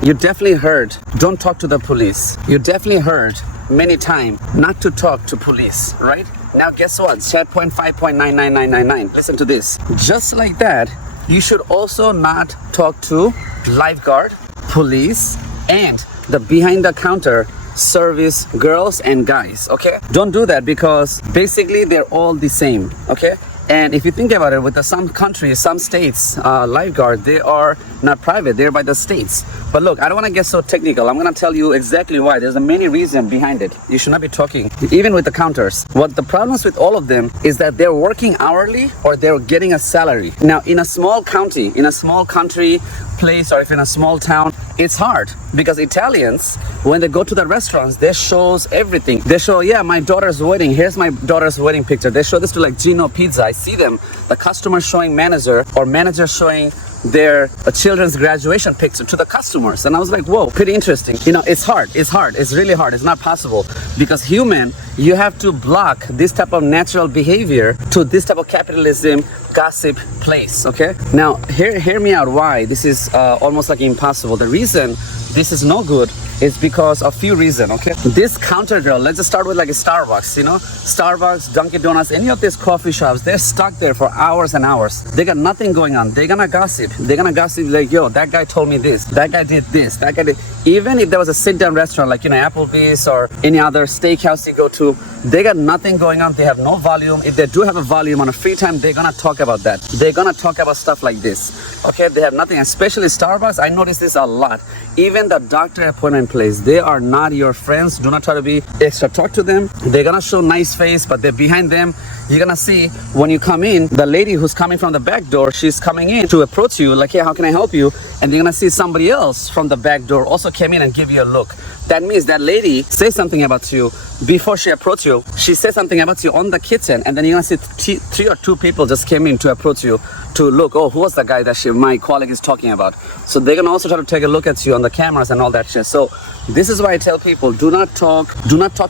You definitely heard, don't talk to the police. You definitely heard many times not to talk to police, right? Now guess what? Chat point 5.99999. Listen to this. Just like that, you should also not talk to lifeguard, police, and the behind the counter service girls and guys, okay? Don't do that because basically they're all the same, okay? And if you think about it, with some countries, some states, lifeguard, they are not private, they're by the states. But look, I don't want to get so technical. I'm going to tell you exactly why. There's a many reason behind it. You should not be talking, even with the counters. What the problems with all of them is that they're working hourly or they're getting a salary. Now, in a small county, in a small country place, or if in a small town, it's hard because Italians, when they go to the restaurants, they shows everything. They show, yeah, my daughter's wedding. Here's my daughter's wedding picture. They show this to like Gino Pizza. I see them, the customer showing manager or manager showing their children's graduation picture to the customers. And I was like, whoa, pretty interesting. You know, it's hard. It's really hard. It's not possible because human, you have to block this type of natural behavior to this type of capitalism gossip place. Okay, now hear me out why this is almost like impossible. The reason this is no good is because of few reasons. Okay, this counter girl, let's just start with like a Starbucks. You know, Starbucks, Dunkin' Donuts, any of these coffee shops, they're stuck there for hours and hours. They got nothing going on. They're gonna gossip. They're gonna gossip like, yo, that guy told me this, that guy did this, that guy did. Even if there was a sit-down restaurant like, you know, Applebee's or any other steakhouse you go to, they got nothing going on. They have no volume. If they do have a volume on a free time, they're gonna talk about that. They're gonna talk about stuff like this. Okay, they have nothing, especially Starbucks. I notice this a lot. Even the doctor appointment place, they are not your friends. Do not try to be extra. Talk to them. They're gonna show nice face, but they're behind them. You're gonna see when you come in, the lady who's coming from the back door, she's coming in to approach you like, hey, how can I help you? And you're gonna see somebody else from the back door also came in and give you a look. That means that lady says something about you before she approached you. She says something about you on the kitchen, and then you're gonna see three or two people just came in to approach you to look, oh, who was the guy that my colleague is talking about? So they're gonna also try to take a look at you on the cameras and all that shit. So this is why I tell people, do not talk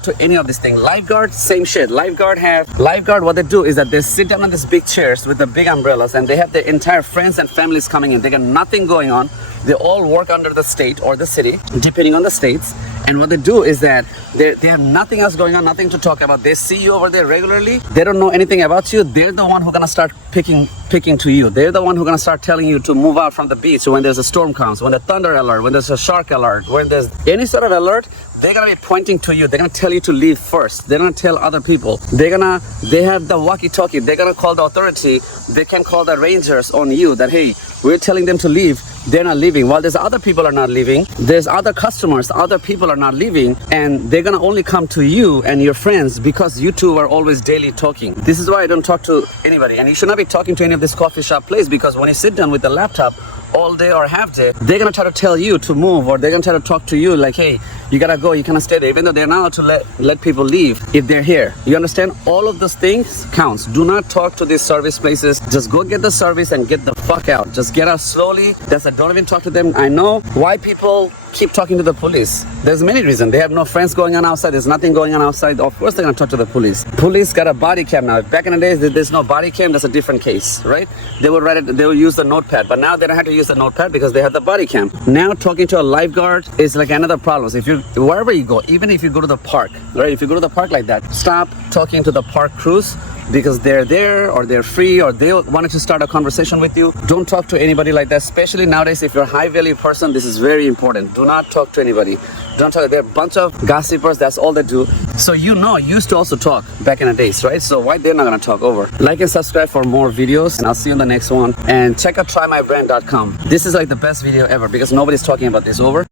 to any of this thing. Lifeguard, same shit. Lifeguard, what they do is that they sit down on these big chairs with the big umbrellas, and they have their entire friends and families coming in. They got nothing going on. They all work under the state or the city, depending on the states. And what they do is that they have nothing else going on, nothing to talk about. They see you over there regularly. They don't know anything about you. They're the one who's gonna start picking to you. They're the one who's gonna start telling you to move out from the beach when there's a storm comes, when the thunder alert, when there's a shark alert, when there's any sort of alert. They're gonna be pointing to you. They're gonna tell you to leave first. They're gonna tell other people. They have the walkie-talkie. They're gonna call the authority. They can call the rangers on you that, hey, we're telling them to leave. They're not leaving. While there's other people are not leaving, there's other customers, other people are not leaving, and they're gonna only come to you and your friends because you two are always daily talking. This is why I don't talk to anybody. And you should not be talking to any of this coffee shop place, because when you sit down with the laptop all day or half day, they're gonna try to tell you to move, or they're gonna try to talk to you like, hey, you gotta go, you cannot stay there, even though they're not allowed to let people leave if they're here. You understand? All of those things counts. Do not talk to these service places. Just go get the service and get the fuck out. Just get out slowly. Don't even talk to them. I know why people keep talking to the police. There's many reasons. They have no friends going on outside. There's nothing going on outside. Of course they're gonna talk to the police. Police got a body cam now. Back in the days, there's no body cam. That's a different case, right? They would write it. They would use the notepad, but now they don't have to use the notepad because they have the body cam. Now talking to a lifeguard is like another problem. If you wherever you go, even if you go to the park, right? If you go to the park like that, stop talking to the park crews because they're there or they're free or they wanted to start a conversation with you. Don't talk to anybody like that, especially nowadays. If you're a high value person, this is very important. Do not talk to anybody. Don't talk. They're a bunch of gossipers. That's all they do. So you used to also talk back in the days, right? So why they're not gonna talk over? Like and subscribe for more videos, and I'll see you in the next one. And check out trymybrand.com. This is like the best video ever because nobody's talking about this. Over.